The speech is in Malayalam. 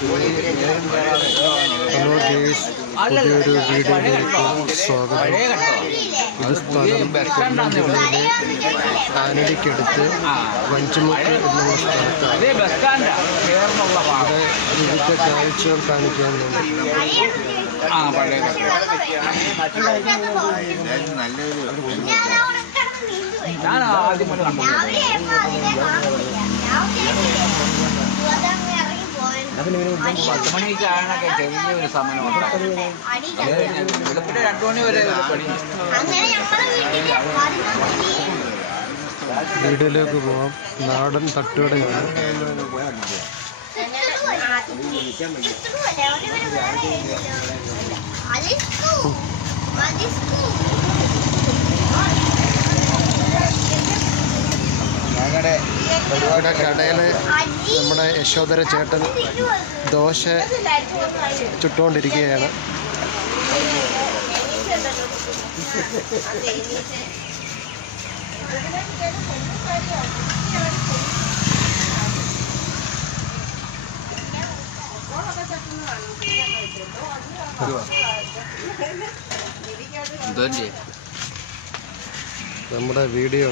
ഹലോ ഗേസ്, പുതിയൊരു വീഡിയോയിലേക്ക് സ്വാഗതം. ഇത് സ്ഥലം കൊല്ലം ജില്ലയിലെ കാനടിക്കടുത്ത് വഞ്ചിമുക്ക് എന്നുള്ള സ്ഥലത്താണ്. ഇവിടെ വിവിധ കാഴ്ചകൾ കാണിക്കാൻ വേണ്ടി വീട്ടിലേക്ക് പോവാം. നാടൻ തട്ടുകടയാണ്. ഇവിടെ കടയിൽ നമ്മുടെ യശോധര ചേട്ടൻ ദോശ ചുട്ടുകൊണ്ടിരിക്കുകയാണ്. നമ്മുടെ വീഡിയോ